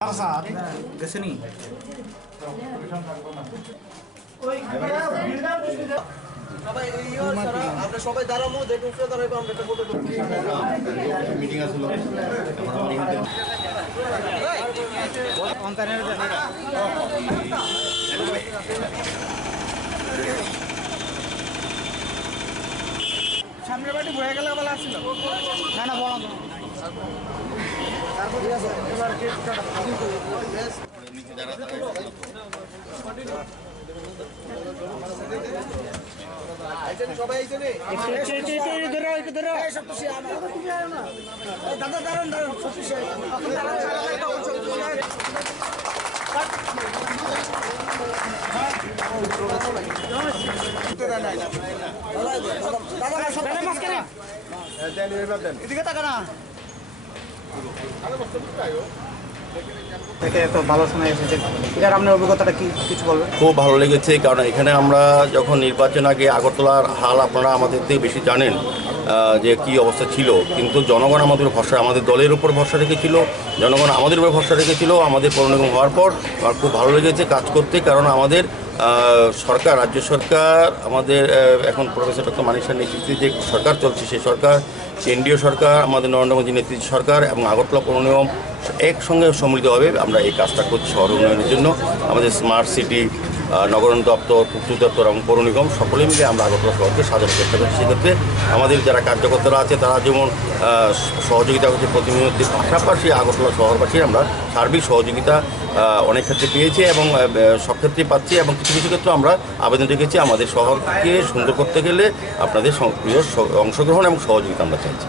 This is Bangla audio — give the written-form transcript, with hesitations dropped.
Kesini. সবাই দাঁড়াবো দেখুন দাঁড়াবো আমরা একটা ফটো মিটিং আসলো সামনের বাড়ি বয়ে গেলে বলা আসছিল না না বলা দাদা দাঁড়ান দাঁড়ান এদিকে টাকা না খুব ভালো লেগেছে, কারণ এখানে আমরা যখন নির্বাচন আগে আগরতলার হাল আপনারা আমাদের থেকে বেশি জানেন যে কি অবস্থা ছিল, কিন্তু জনগণ আমাদের ভরসা, আমাদের দলের উপর ভরসা রেখেছিল, জনগণ আমাদের উপর ভরসা রেখেছিল। আমাদের পৌর নিগম হওয়ার পর আমার খুব ভালো লেগেছে কাজ করতে, কারণ আমাদের সরকার, রাজ্য সরকার, আমাদের এখন প্রফেসর ডক্টর মানিক শাহের নেতৃত্বে যে সরকার চলছে, সেই সরকার, কেন্দ্রীয় সরকার, আমাদের নরেন্দ্র মোদীর নেতৃত্ব সরকার এবং আগরতলা পৌর নিগম একসঙ্গে সম্মিলিতভাবে আমরা এই কাজটা করছি শহর উন্নয়নের জন্য। আমাদের স্মার্ট সিটি, নগরায়ণ দপ্তর, পূর্ত দপ্তর এবং পৌর নিগম সকলে মিলে আমরা আগরতলা শহরকে সাজানোর চেষ্টা করছি। সেক্ষেত্রে আমাদের যারা কার্যকর্তারা আছে তারা যেমন সহযোগিতা করছে প্রতিনিধিত্বের পাশাপাশি আগরতলা শহরবাসীর আমরা সার্বিক সহযোগিতা অনেক ক্ষেত্রে পেয়েছি এবং সব ক্ষেত্রেই পাচ্ছি, এবং কিছু কিছু ক্ষেত্রে আমরা আবেদন রেখেছি আমাদের শহরকে সুন্দর করতে গেলে আপনাদের সক্রিয় অংশগ্রহণ এবং সহযোগিতা আমরা চাইছি।